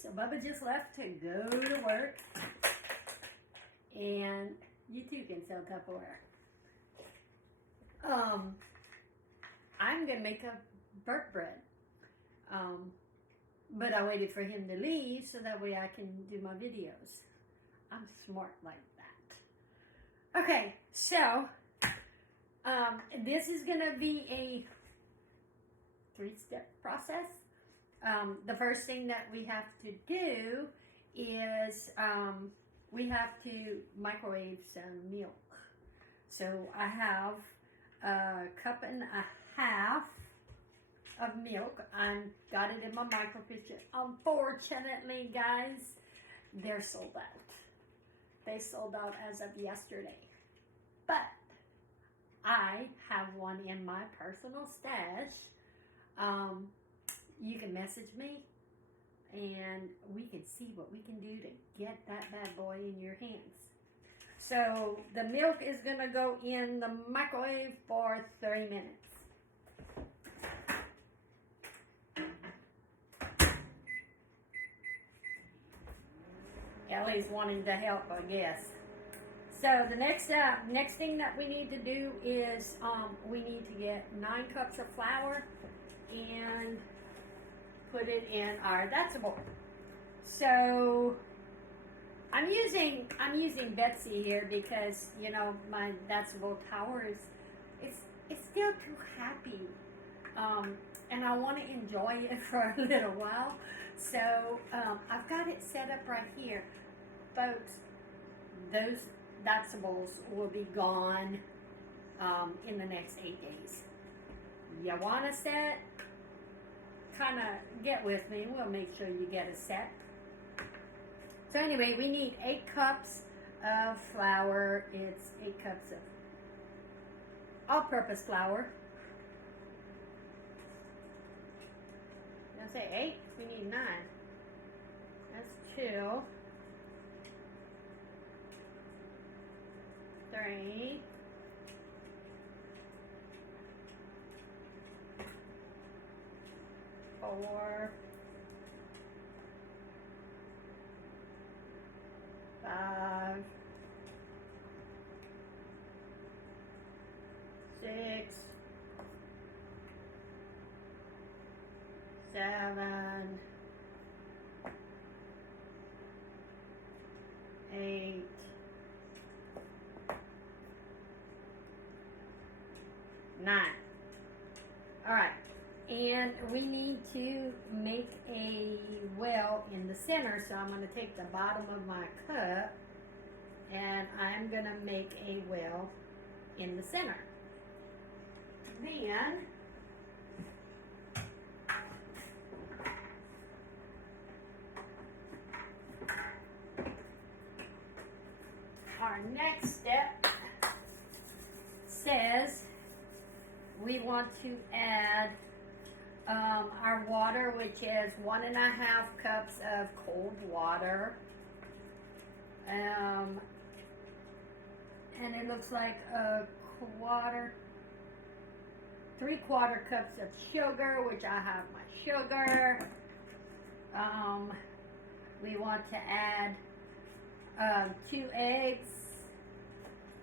so Bubba just left to go to work. And you too can sell Tupperware. I'm going to make a burp bread. But I waited for him to leave so that way I can do my videos. I'm smart like that. Okay, so this is going to be a 3-step process. The first thing that we have to do is we have to microwave some milk. So I have a cup and a half of milk. I got it in my micro pitcher. Unfortunately, guys, they're sold out. They sold out as of yesterday. But I have one in my personal stash. You can message me and we can see what we can do to get that bad boy in your hands. So the milk is going to go in the microwave for 30 minutes. Ellie's wanting to help, I guess. So the next thing that we need to do is we need to get 9 cups of flour and put it in our Thatsa Bowl. So I'm using Betsy here because you know my Thatsa Bowl tower is it's still too happy, and I want to enjoy it for a little while. So I've got it set up right here, folks. Those Thatsa Bowls will be gone in the next 8 days. You want a set? Kind of get with me. We'll make sure you get a set. So anyway, we need 8 cups of flour. It's 8 cups of all-purpose flour. Did I say 8? We need 9. That's 2. 3. 4. 5. 6. 7. 8. 9. All right. And we need to make a well in the center. So I'm going to take the bottom of my cup and I'm going to make a well in the center. Then our next step says we want to add our water, which is 1.5 cups of cold water. And it looks like a 3/4 cups of sugar, which I have my sugar. We want to add 2 eggs.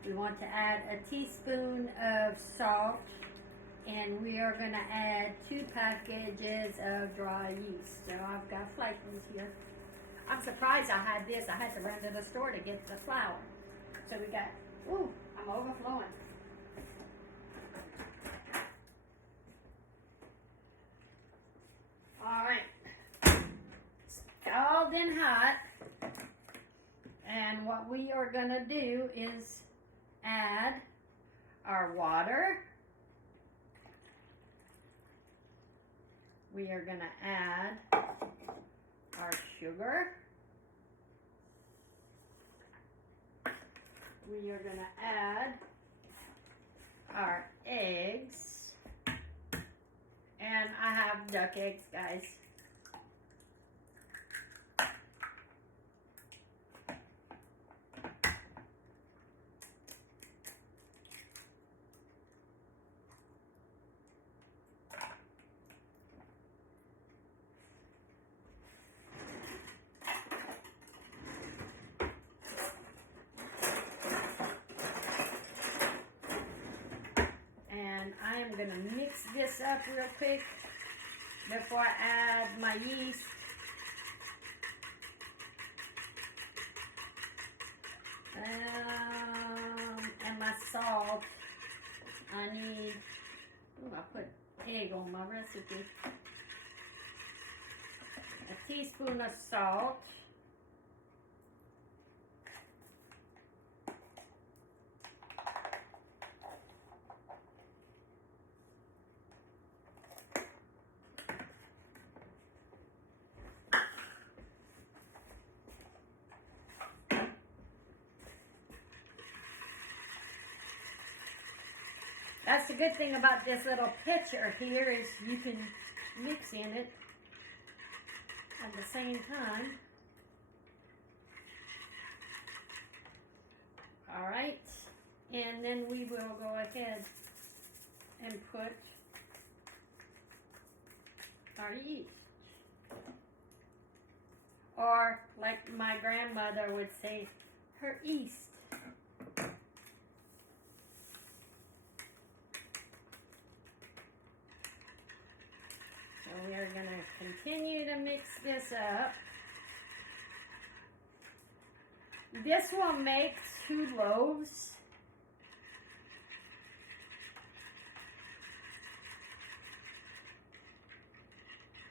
We want to add a teaspoon of salt. And we are going to add 2 packages of dry yeast. So I've got flavorings here. I'm surprised I had this. I had to run to the store to get the flour. So we got, ooh, I'm overflowing. All right. Scalded and hot. And what we are going to do is add our water. We are going to add our sugar. We are going to add our eggs. And I have duck eggs, guys. I'm gonna mix this up real quick before I add my yeast. And my salt. I need, I put egg on my recipe. A teaspoon of salt. That's the good thing about this little pitcher here is you can mix in it at the same time. All right, and then we will go ahead and put our yeast. Or like my grandmother would say, her yeast. We are going to continue to mix this up. This will make 2 loaves.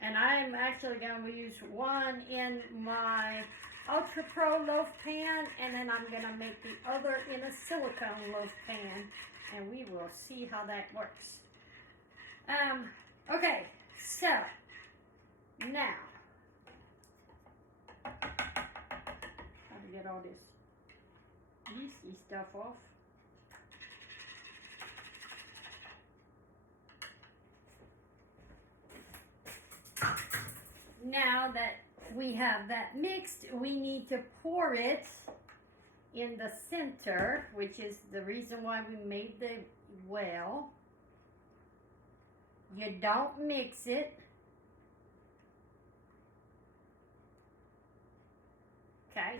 And I'm actually going to use one in my Ultra Pro loaf pan, and then I'm going to make the other in a silicone loaf pan, and we will see how that works. Okay. So, now, how to get all this yeasty stuff off. Now that we have that mixed, we need to pour it in the center, which is the reason why we made the well. You don't mix it. Okay.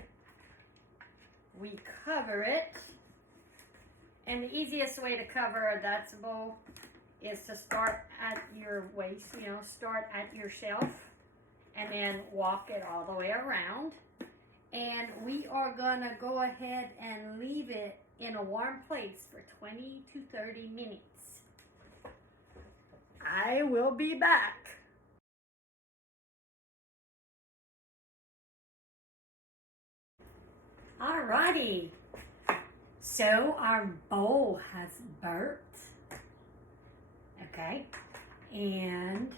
We cover it. And the easiest way to cover a Thatsa bowl is to start at your waist, start at your shelf and then walk it all the way around. And we are gonna go ahead and leave it in a warm place for 20 to 30 minutes. I will be back. Alrighty. So our bowl has burped. Okay. And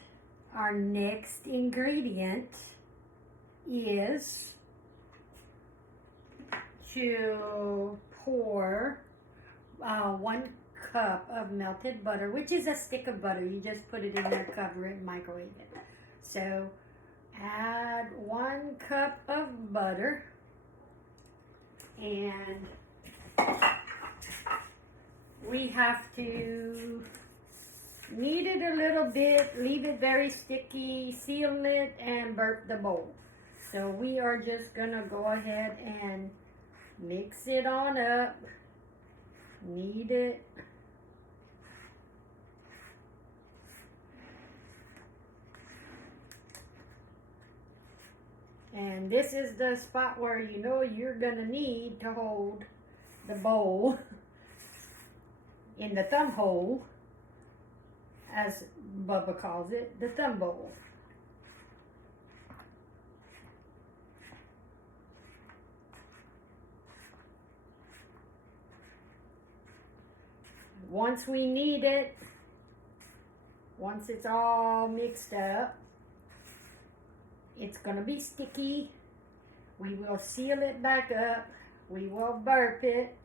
our next ingredient is to pour 1 cup of melted butter, which is a stick of butter. You just put it in there, cover it, and microwave it. So add 1 cup of butter, and we have to knead it a little bit, leave it very sticky, seal it, and burp the bowl. So we are just gonna go ahead and mix it on up, knead it. And this is the spot where you know you're gonna need to hold the bowl in the thumb hole, as Bubba calls it, the thumb bowl. Once we knead it, once it's all mixed up, it's going to be sticky. We will seal it back up. We will burp it.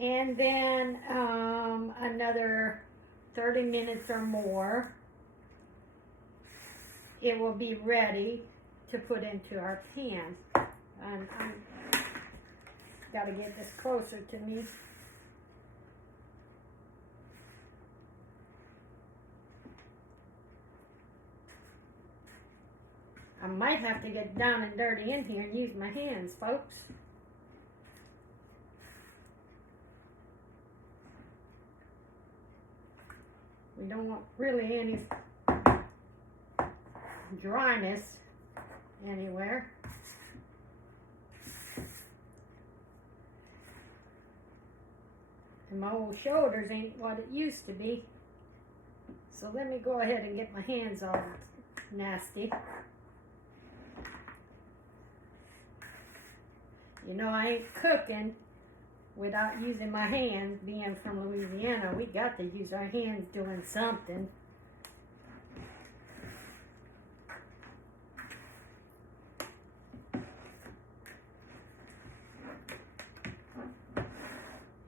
And then another 30 minutes or more, it will be ready to put into our pan. And I'm got to get this closer to me. I might have to get down and dirty in here and use my hands, folks. We don't want really any dryness anywhere. And my old shoulders ain't what it used to be. So let me go ahead and get my hands all nasty. You know, I ain't cooking without using my hands. Being from Louisiana, we got to use our hands doing something.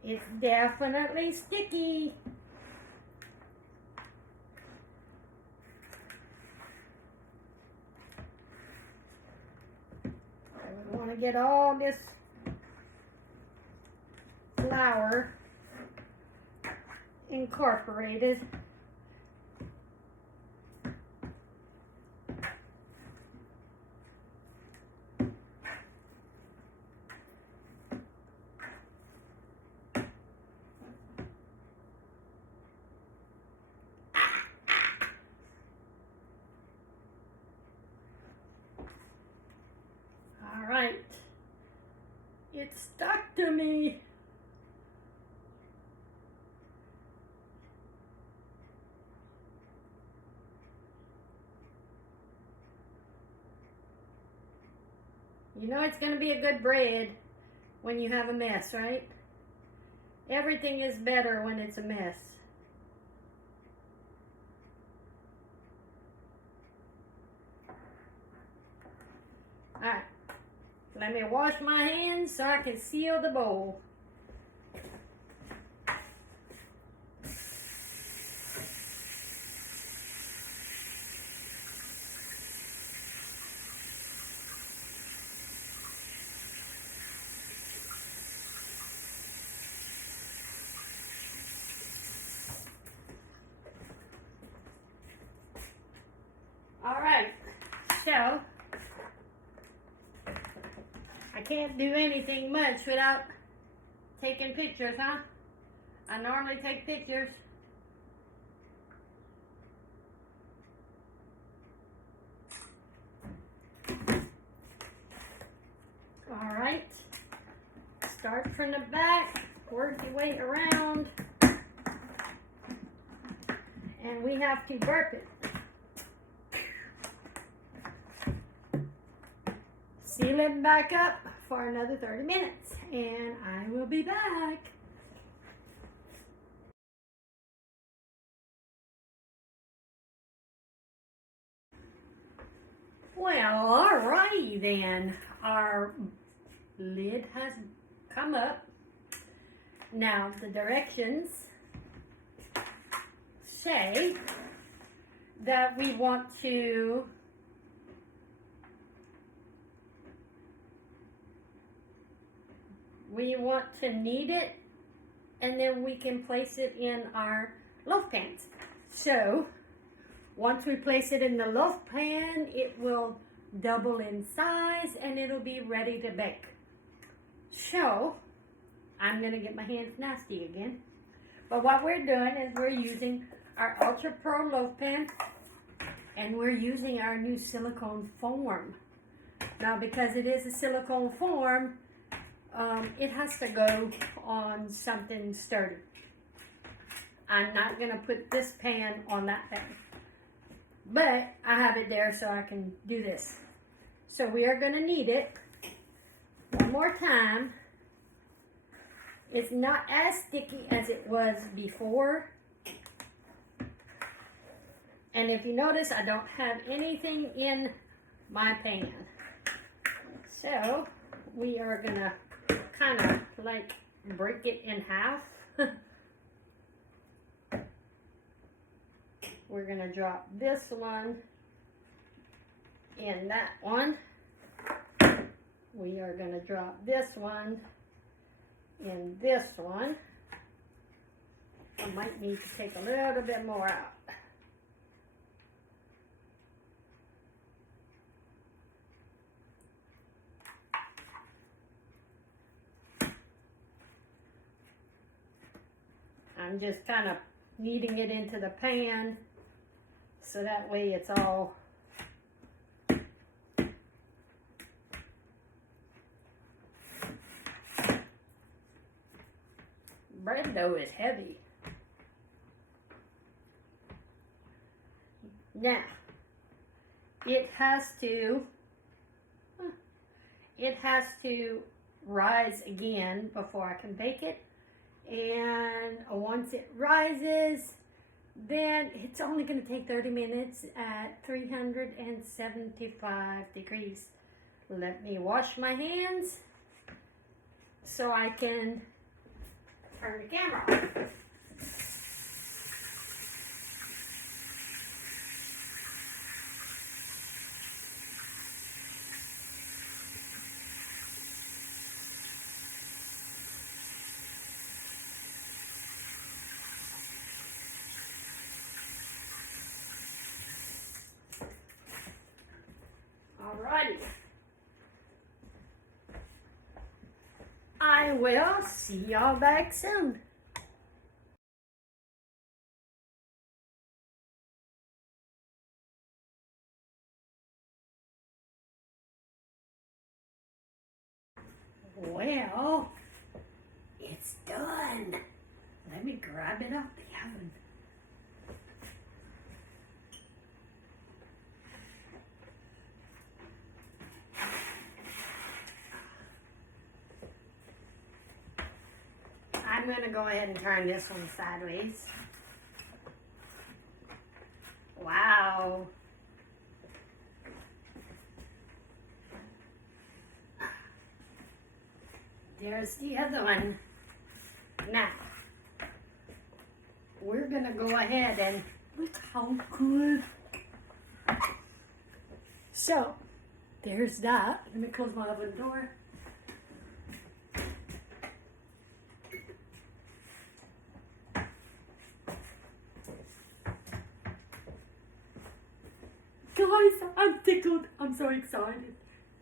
It's definitely sticky. I want to get all this flour incorporated. All right, it's stuck to me. You know it's going to be a good bread when you have a mess, right? Everything is better when it's a mess. Alright, let me wash my hands so I can seal the bowl. Alright, so I can't do anything much without taking pictures, huh? I normally take pictures. Alright, start from the back, work your way around, and we have to burp it. Seal it back up for another 30 minutes, and I will be back. Well, alrighty then. Our lid has come up. Now, the directions say that we want to knead it, and then we can place it in our loaf pans. So once we place it in the loaf pan, it will double in size and it'll be ready to bake. So I'm gonna get my hands nasty again. But what we're doing is we're using our Ultra Pro loaf pan, and we're using our new silicone form. Now, because it is a silicone form, it has to go on something sturdy. I'm not going to put this pan on that pan, but I have it there so I can do this. So we are going to knead it one more time. It's not as sticky as it was before. And if you notice, I don't have anything in my pan. So we are going to kind of like break it in half. We're going to drop this one in that one. We are going to drop this one in this one. I might need to take a little bit more out. I'm just kind of kneading it into the pan so that way it's all bread dough is heavy. Now, it has to rise again before I can bake it. And once it rises, then it's only going to take 30 minutes at 375 degrees. Let me wash my hands so I can turn the camera off. Alrighty. I will see y'all back soon. Well, it's done. Let me grab it out the oven. I'm going to go ahead and turn this one sideways. Wow. There's the other one. Now, we're going to go ahead and look how good. So, there's that. Let me close my oven door. Guys, I'm tickled. I'm so excited.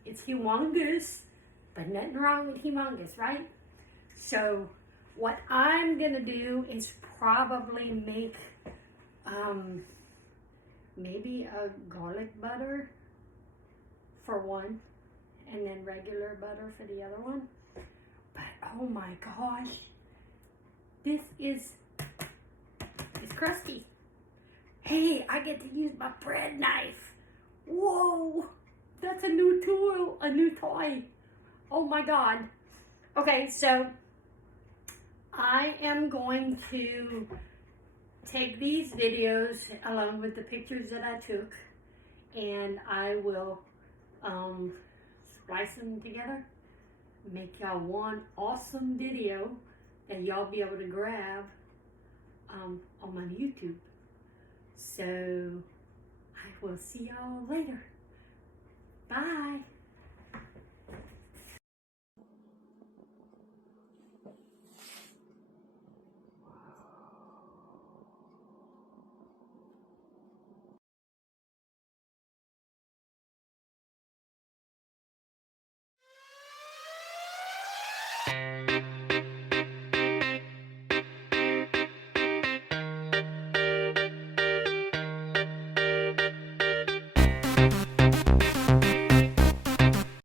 It's humongous, but nothing wrong with humongous, right? So what I'm going to do is probably make maybe a garlic butter for one and then regular butter for the other one. But oh my gosh, this is, it's crusty. Hey, I get to use my bread knife. Whoa, that's a new tool, a new toy. Oh my God. Okay, so I am going to take these videos along with the pictures that I took, and I will splice them together, make y'all one awesome video that y'all be able to grab on my YouTube. So I will see y'all later. Bye.